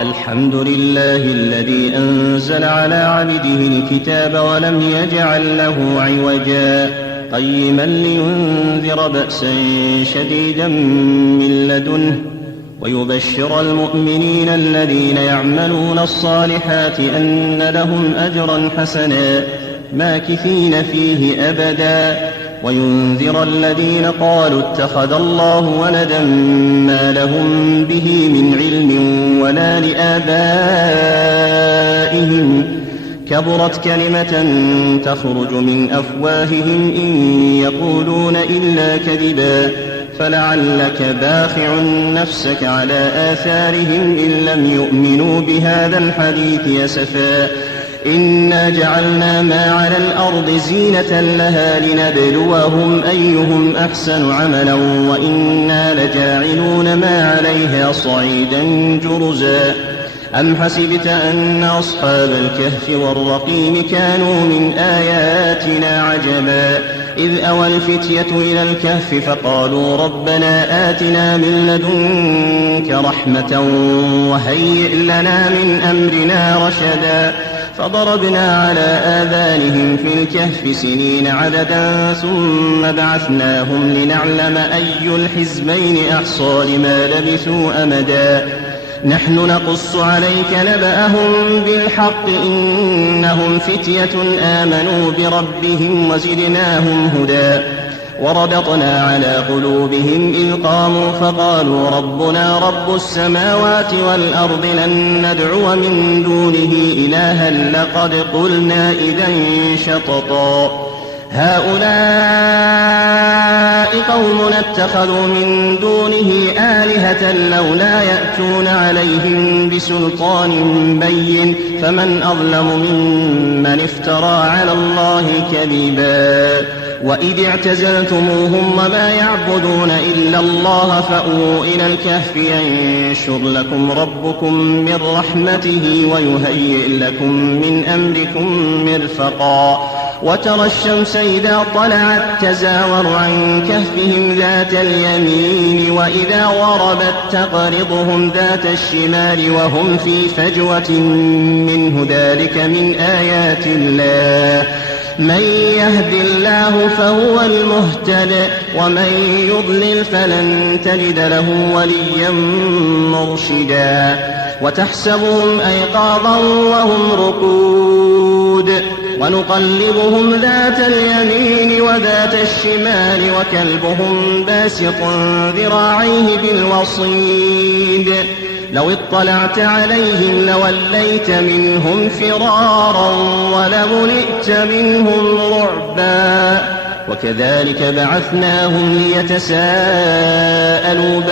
الحمد لله الذي أنزل على عبده الكتاب ولم يجعل له عوجا قيما لينذر بأسا شديدا من لدنه ويبشر المؤمنين الذين يعملون الصالحات أن لهم أجرا حسنا ماكثين فيه أبدا وينذر الذين قالوا اتخذ الله ولدا ما لهم به من علم ولا لآبائهم كبرت كلمة تخرج من أفواههم إن يقولون إلا كذبا فلعلك باخع نفسك على آثارهم إن لم يؤمنوا بهذا الحديث أسفا إنا جعلنا ما على الأرض زينة لها لنبلوهم أيهم أحسن عملا وإنا لجاعلون ما عليها صعيدا جرزا أم حسبت أن أصحاب الكهف والرقيم كانوا من آياتنا عجبا إذ أوى الفتية إلى الكهف فقالوا ربنا آتنا من لدنك رحمة وهيئ لنا من أمرنا رشدا فضربنا على آذانهم في الكهف سنين عددا ثم بعثناهم لنعلم أي الحزبين أحصى لما لبثوا أمدا نحن نقص عليك نبأهم بالحق إنهم فتية آمنوا بربهم وزدناهم هدى وربطنا على قلوبهم إذ قاموا فقالوا ربنا رب السماوات والأرض لن ندعو من دونه إلها لقد قلنا إذا شططا هؤلاء قومنا اتخذوا من دونه آلهة لولا يأتون عليهم بسلطان بين فمن أظلم ممن افترى على الله كذبا وإذ اعتزلتموهم وما يعبدون إلا الله فأووا إلى الكهف ينشر لكم ربكم من رحمته ويهيئ لكم من أمركم مرفقا وترى الشمس إذا طلعت تزاور عن كهفهم ذات اليمين وإذا غربت تقرضهم ذات الشمال وهم في فجوة منه ذلك من آيات الله من يهد الله فهو المهتد ومن يضلل فلن تجد له وليا مرشدا وتحسبهم أيقاظا وهم رقود ونقلبهم ذات اليمين وذات الشمال وكلبهم باسط ذراعيه بالوصيد لو اطلعت عليهم لوليت منهم فرارا ولملئت منهم رعبا وكذلك بعثناهم ليتساءلوا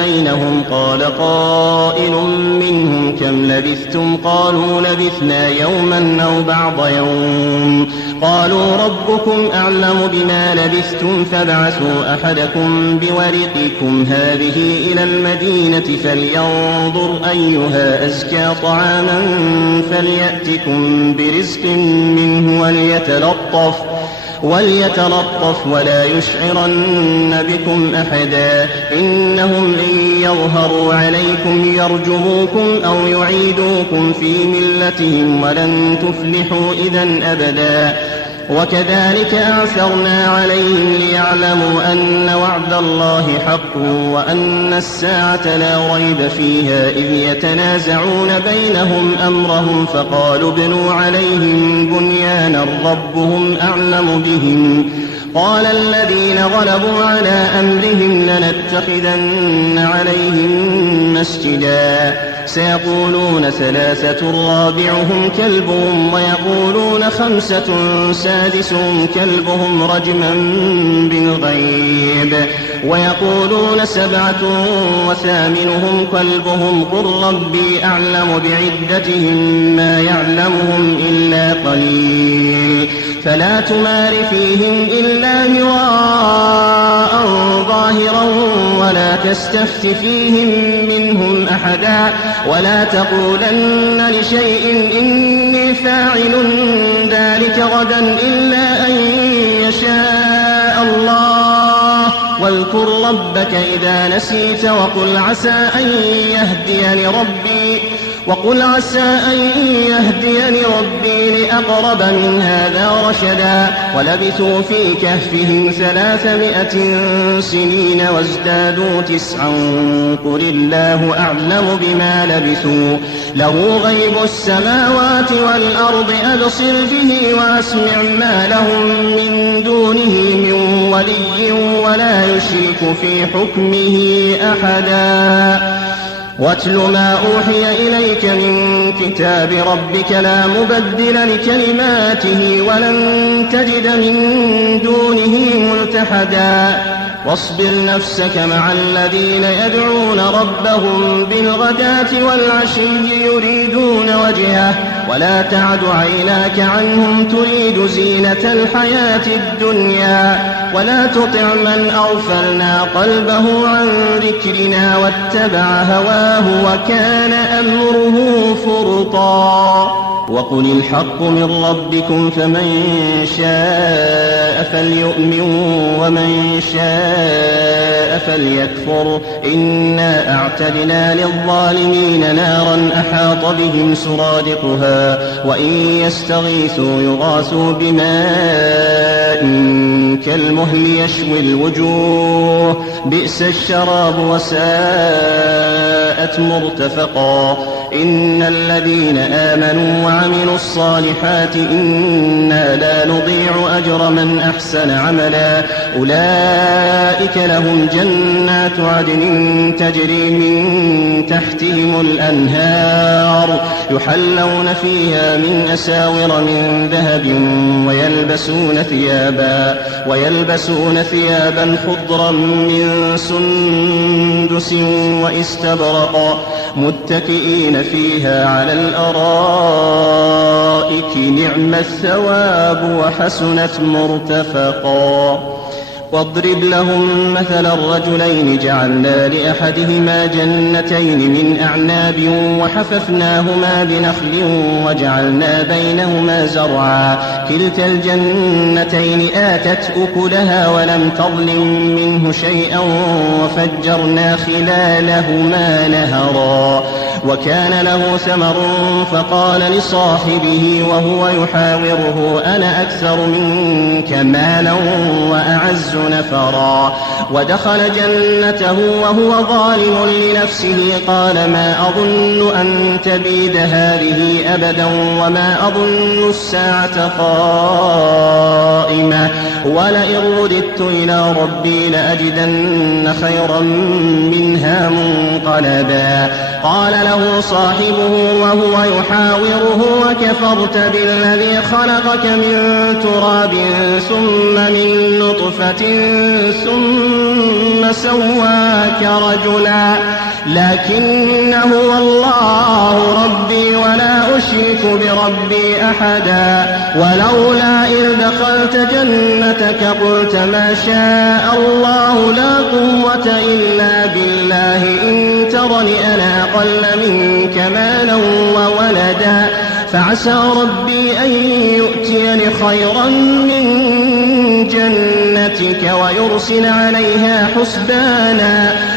بينهم قال قائل منهم كم لبثتم قالوا لبثنا يوما أو بعض يوم قالوا ربكم أعلم بما لبثتم فابعثوا أحدكم بورقكم هذه إلى المدينة فلينظر أيها أزكى طعاما فليأتكم برزق منه وليتلطف ولا يشعرن بكم أحدا إنهم إن يظهروا عليكم يرجموكم أو يعيدوكم في ملتهم ولن تفلحوا إذن أبدا وكذلك أعثرنا عليهم ليعلموا أن وعد الله حق وأن الساعة لا ريب فيها إذ يتنازعون بينهم أمرهم فقالوا ابنوا عليهم بنيانا ربهم أعلم بهم قال الذين غلبوا على أمرهم لنتخذن عليهم مسجدا سيقولون ثلاثة رابعهم كلبهم ويقولون خمسة سادسهم كلبهم رجما بالغيب ويقولون سبعة وثامنهم كلبهم قل ربي أعلم بعدتهم ما يعلمهم إلا قليل فلا تمار فيهم إلا مراء ظاهرا ولا تستفت فيهم منهم أحدا ولا تقولن لشيء إني فاعل ذلك غدا إلا أن يشاء الله واذكر ربك إذا نسيت وقل عسى أن يهديني ربي وقل عسى أن يهديني ربي لأقرب من هذا رشدا ولبثوا في كهفهم 300 سنين وازدادوا 9 قل الله أعلم بما لبثوا له غيب السماوات والأرض أبصر به وأسمع ما لهم من دونه من ولي ولا يشرك في حكمه أحدا واتل ما أوحي إليك من كتاب ربك لا مبدل لكلماته ولن تجد من دونه ملتحدا واصبر نفسك مع الذين يدعون ربهم بالغداة والعشي يريدون وجهه ولا تعد عيناك عنهم تريد زينة الحياة الدنيا ولا تطع من أغفلنا قلبه عن ذكرنا واتبع هواه وكان أمره فرطا وقل الحق من ربكم فمن شاء فليؤمن ومن شاء فليكفر إنا أعتدنا للظالمين نارا أحاط بهم سرادقها وإن يستغيثوا يغاثوا بماء كالمهل يشوي الوجوه بئس الشراب وساءت مرتفقا إن الذين آمنوا وعملوا الصالحات إنا لا نضيع أجر من أحسن عملا أولئك لهم جنات عدن تجري من تحتهم الأنهار يحلون فيها من أساور من ذهب ويلبسون ثيابا خضرا من سندس واستبرق متكئين فيها على الأرائك نعم الثواب وحسنت مرتفقا واضرب لهم مثل الرجلين جعلنا لأحدهما جنتين من أعناب وحففناهما بنخل وجعلنا بينهما زرعا كلتا الجنتين آتت أكلها ولم تظلم منه شيئا وفجرنا خلالهما نهرا وكان له ثمر فقال لصاحبه وهو يحاوره أنا أكثر منك مالا وأعز نفرا ودخل جنته وهو ظالم لنفسه قال ما أظن أن تبيد هذه أبدا وما أظن الساعة قائمة ولئن رددت إلى ربي لأجدن خيرا منها منقلبا قال له صاحبه وهو يحاوره وكفرت بالذي خلقك من تراب ثم من نطفة ثم سواك رجلا لكن هو الله ربي ولا أشرك بربي أحدا ولولا إذ دخلت جنتك قلت ما شاء الله لا قوة إلا بالله إن ترني أنا أقل منك مالا وولدا فعسى ربي أن يؤتيني خيرا من جنتك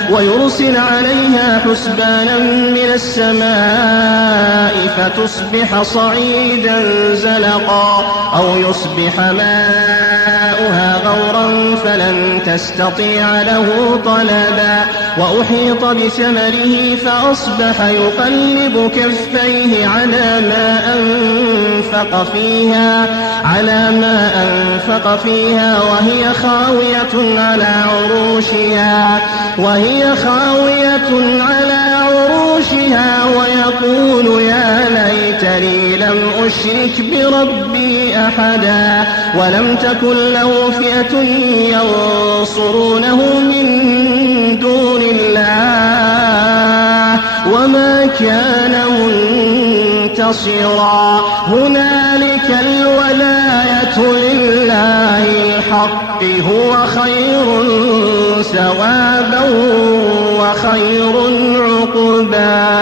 ويرسل عليها حسبانا من السماء فتصبح صعيدا زلقا أو يصبح ماؤها غورا فلن تستطيع له طلبا وأحيط بثمره فأصبح يقلب كفيه على ما أنفق فيها وهي خاوية على عروشها ويقول يا ليتني لم أشرك بربي أحدا ولم تكن له فئة ينصرونه من دون الله وما كان منتصرا هنالك الولاية لله الحق هو خير ثوابا وخير عقبا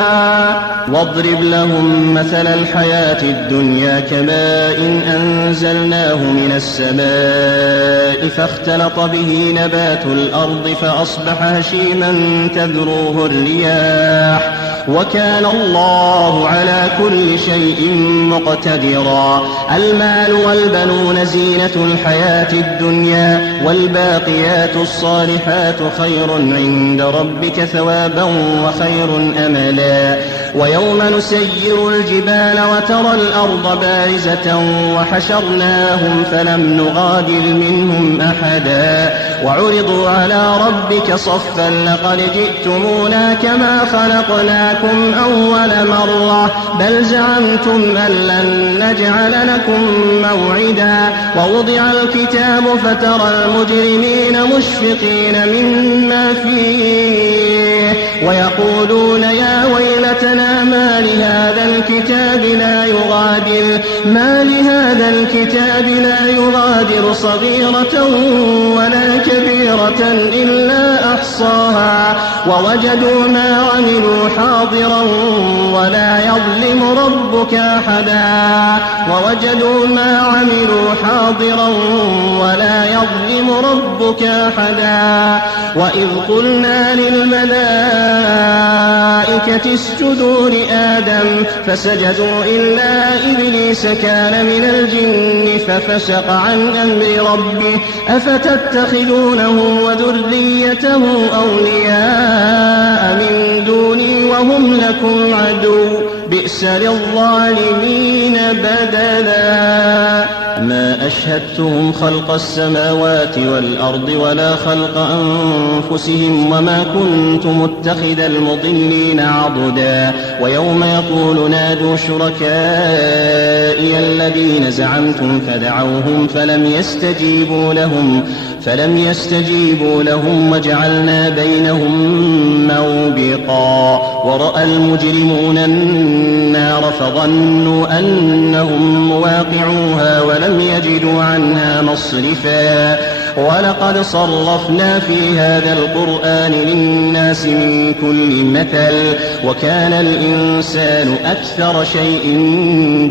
واضرب لهم مثل الحياة الدنيا كماء أنزلناه من السماء فاختلط به نبات الأرض فأصبح هشيما تذروه الرياح وكان الله على كل شيء مقتدرا. المال والبنون زينة الحياة الدنيا، والباقيات الصالحات خير عند ربك ثوابا وخير أملا. ويوم نسير الجبال وترى الأرض بارزة وحشرناهم فلم نغادر منهم أحدا وعرضوا على ربك صفا لقد جئتمونا كما خلقناكم أول مرة بل زعمتم أن لن نجعل لكم موعدا. ووضع الكتاب فترى المجرمين مشفقين مما فيه ويقولون يا ويلتنا ما لهذا الكتاب لا يغادر صغيرة ولا كبيرة إلا أحصاها ووجدوا ما عملوا حاضرا ولا يظلم ربك أحدا. وإذ قلنا للملائكة اسجدوا لآدم فسجدوا إلا إبليس كان من الجن ففسق عن أمر ربه أفتتخذونه وذريته أولياء من دوني وهم لكم عدو بئس للظالمين بدلا. ما أشهدتهم خلق السماوات والأرض ولا خلق أنفسهم وما كنت متخذ المضلين عضدا. ويوم يقول نادوا شركائي الذين زعمتم فدعوهم فلم يستجيبوا لهم وجعلنا بينهم موبقا. ورأى المجرمون النار فظنوا أنهم مواقعوها ولم يجدوا عنها مصرفا. ولقد صرفنا في هذا القرآن للناس من كل مثل وكان الإنسان أكثر شيء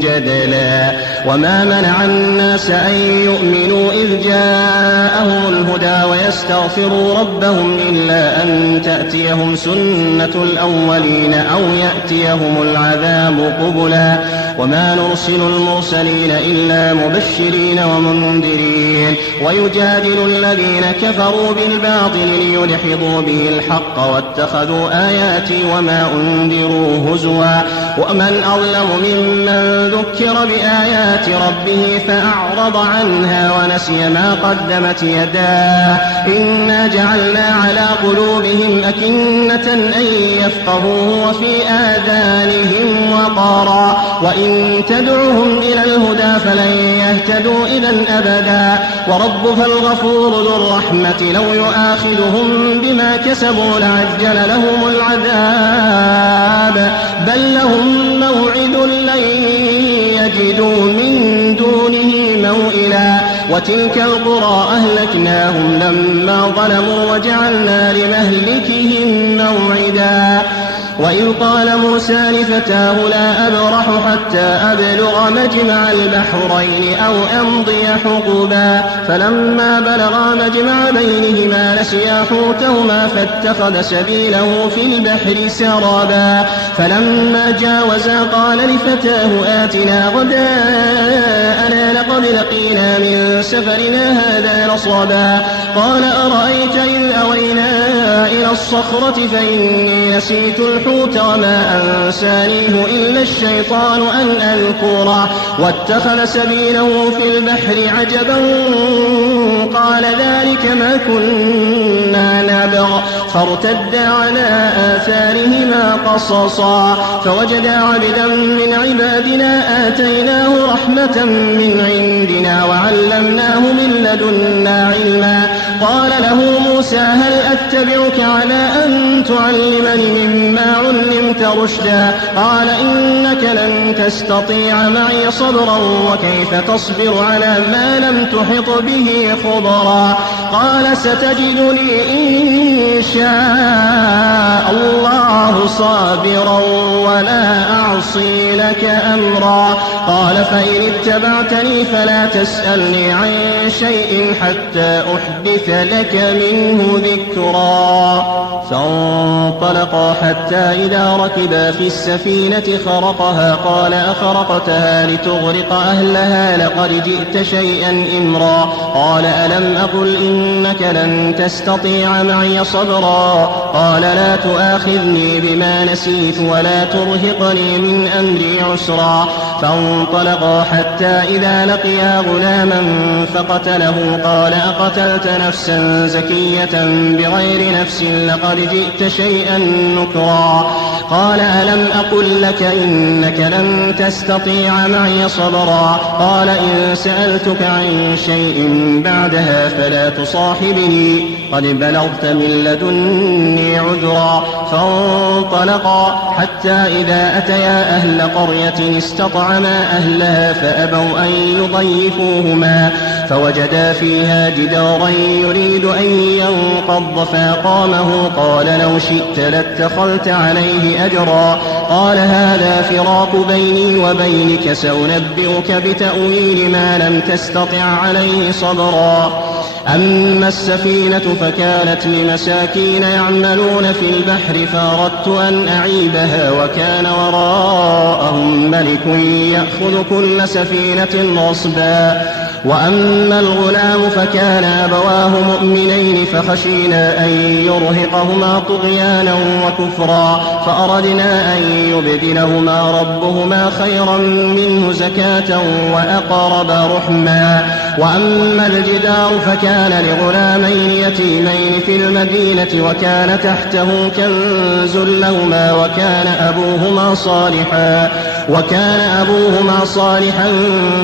جدلا. وما منع الناس أن يؤمنوا إذ جاءهم الهدى ويستغفروا ربهم إلا أن تأتيهم سنة الأولين أو يأتيهم العذاب قبلا. وما نرسل المرسلين إلا مبشرين ومنذرين ويجادل الذين كفروا بالباطل ليدحضوا به الحق واتخذوا آياتي وما أنذروا هزوا. ومن أظلم ممن ذكر بآيات ربه فأعرض عنها ونسي ما قدمت يداه إنا جعلنا على قلوبهم أكنة أن يفقهوه وفي آذانهم وقرا وإن تدعوهم إلى الهدى فلن يهتدوا إذا أبدا. وربك الغفور ذو الرحمة لو يؤاخذهم بما كسبوا لعجل لهم العذاب بل لهم موعد لن يجدوا من دونه موئلا. وتلك القرى أهلكناهم لما ظلموا وجعلنا لمهلكهم موعدا. وإذ قال موسى لفتاه لا أبرح حتى أبلغ مجمع البحرين أو أمضي حقبا فلما بلغا مجمع بينهما نسيا حوتهما فاتخذ سبيله في البحر سرابا. فلما جاوزا قال لفتاه آتنا غداءنا لقد لقينا من سفرنا هذا نصبا. قال أرأيت إذ أوينا إلى الصخرة فإني نسيت الحوت وما أنسانيه إلا الشيطان أن أذكره واتخذ سبيله في البحر عجبا قال ذلك ما كنا نبغ فارتدا على آثارهما قصصا. فوجدا عبدا من عبادنا آتيناه رحمة من عندنا وعلمناه من لدنا علما. قال له موسى هل أتبعك على أن تعلمني مما علمت رشدا. قال إنك لن تستطيع معي صبرا وكيف تصبر على ما لم تحط به خبرا. قال ستجدني إن شاء الله صابرا ولا أعصي لك أمرا. قال فإن اتبعتني فلا تسألني عن شيء حتى أحدث لك منه ذكرا. فانطلقا حتى إذا ركبا في السفينة خرقها قال أخرقتها لتغرق أهلها لقد جئت شيئا إمرا. قال ألم أقل إنك لن تستطيع معي صبرا. قال لا تؤاخذني بما نسيت ولا ترهقني من أمري عسرا. فانطلقا حتى إذا لقيا غلاما فقتله قال أقتلت نفسا زكية بغير نفس لقد جئت شيئا نكرا. قال ألم أقل لك إنك لن تستطيع معي صبرا. قال إن سألتك عن شيء بعدها فلا تصاحبني قد بلغت من لدني عذرا. فانطلقا حتى إذا أتيا أهل قرية استطعما أهلها فأبوا أن يضيفوهما فوجدا فيها جدارا يريد أن ينقض فأقامه. قال لو شئت لاتخذت عليه أجرا. قال هذا فراق بيني وبينك سأنبئك بتأويل ما لم تستطع عليه صبرا. أما السفينة فكانت لمساكين يعملون في البحر فأردت أن أعيبها وكان وراءهم ملك يأخذ كل سفينة غصبا. وأما الغلام فكان أبواه مؤمنين فخشينا أن يرهقهما طغيانا وكفرا فأردنا أن يبدلهما ربهما خيرا منه زكاة وأقرب رحما. وأما الجدار فكان لغلامين يتيمين في المدينة وكان تحته كنز لهما وكان أبوهما صالحا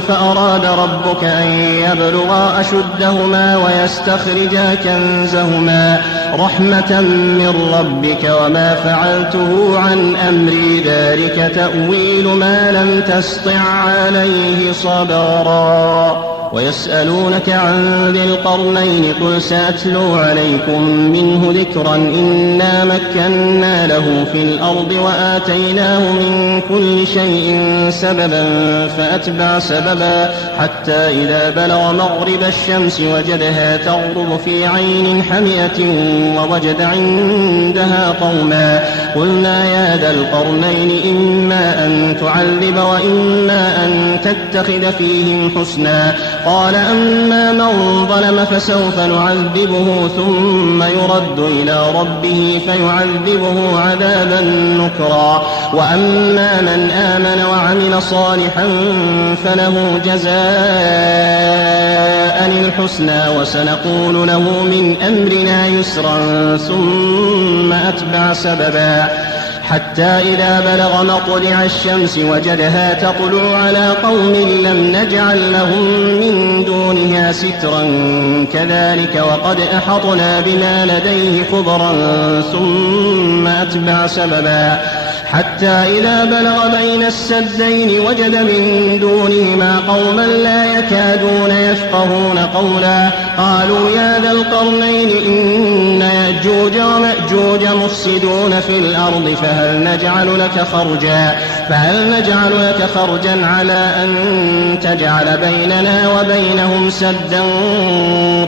فأراد ربك أن يبلغا أشدهما ويستخرجا كنزهما رحمة من ربك وما فعلته عن أمري ذلك تأويل ما لم تسطع عليه صبرا. ويسألونك عن ذي القرنين قل سأتلو عليكم منه ذكرا. إنا مكنا له في الأرض وآتيناه من كل شيء سببا فأتبع سببا حتى إذا بلغ مغرب الشمس وجدها تغرب في عين حمية ووجد عندها قوما قلنا يا ذا القرنين إما أن تعذب وإما أن تتخذ فيهم حسنا. قال أما من ظلم فسوف نعذبه ثم يرد إلى ربه فيعذبه عذابا نكرا. وأما من آمن وعمل صالحا فله جزاء الحسنى وسنقول له من أمرنا يسرا ثم أتبع سببا حتى إذا بلغ مطلع الشمس وجدها تطلع على قوم لم نجعل لهم من دونها سترا كذلك وقد أحطنا بما لديه خبرا ثم أتبع سببا حتى إذا بلغ بين السدين وجد من دونهما قوما لا يكادون يفقهون قولا قالوا يا ذا القرنين إن يأجوج ومأجوج مفسدون في الأرض فهل نجعل لك خرجا على أن تجعل بيننا وبينهم سدا.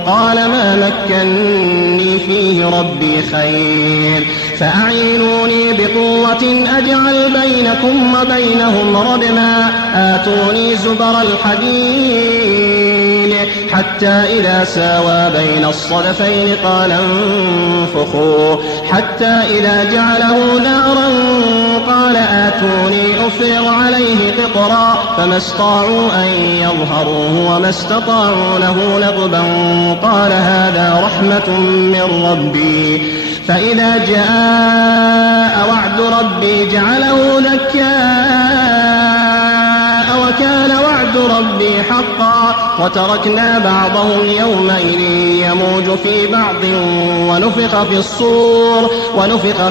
قال ما مكني فيه ربي خير فأعينوني بقوة أجعل بينكم وبينهم ردما. آتوني زبر الحديد حتى إذا ساوى بين الصدفين قال انفخوا حتى إذا جعله نارا قال آتوني أفرغ عليه قطرا فما استطاعوا أن يظهروه وما استطاعوا له نقبا. قال هذا رحمة من ربي فإذا جاء وعد ربي جعله دكاء وكان وعد ربي حقا. وتركنا بعضهم يومئذ يموج في بعض ونفخ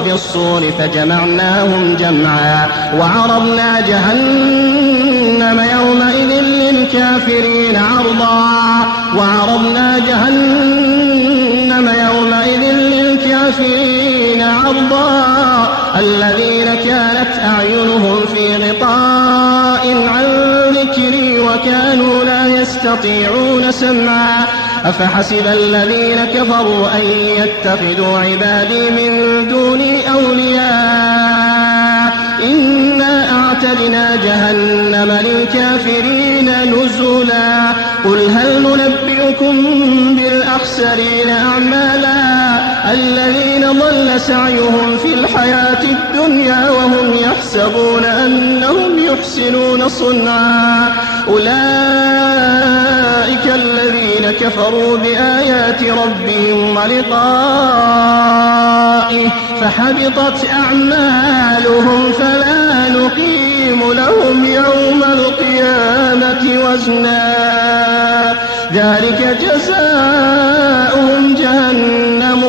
في الصور فجمعناهم جمعا. وعرضنا جهنم يومئذ للكافرين عرضا الذين كانت أعينهم في غطاء عن ذكري وكانوا لا يستطيعون سمعا. أفحسب الذين كفروا أن يتخذوا عبادي من دوني أولياء إنا أعتدنا جهنم للكافرين نزلا قل هل ننبئكم بالأخسرين أعمالا الذين ضل سعيهم في الحياة الدنيا وهم يحسبون أنهم يحسنون صنعا أولئك الذين كفروا بآيات ربهم ولقائه فحبطت أعمالهم فلا نقيم لهم يوم القيامة وزنا ذلك جزاؤهم جهنم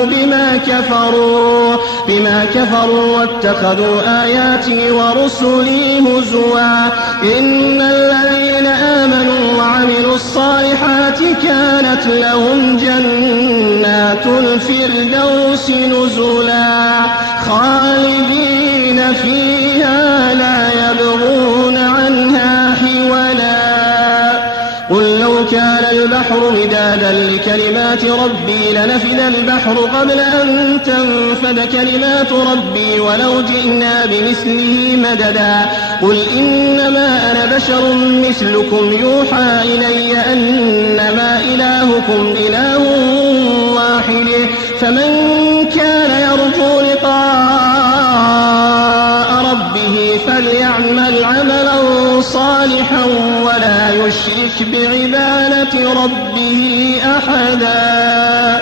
بما كفروا واتخذوا آياتي ورسلي هزوا إن الذين آمنوا وعملوا الصالحات كانت لهم جنات الفردوس نزلا خالدين فيها لا يبغون عنها حولا قل لو كان البحر مدادا لكلمات ربي لنفد البحر قبل أن تنفد كلمات ربي ولو جئنا بمثله مددا قل إنما أنا بشر مثلكم يوحى إلي أنما إلهكم إله واحد فمن كان يرجو لقاء ربه فليعمل عملا صالحا ولا يشرك بعبادة ربه أحدا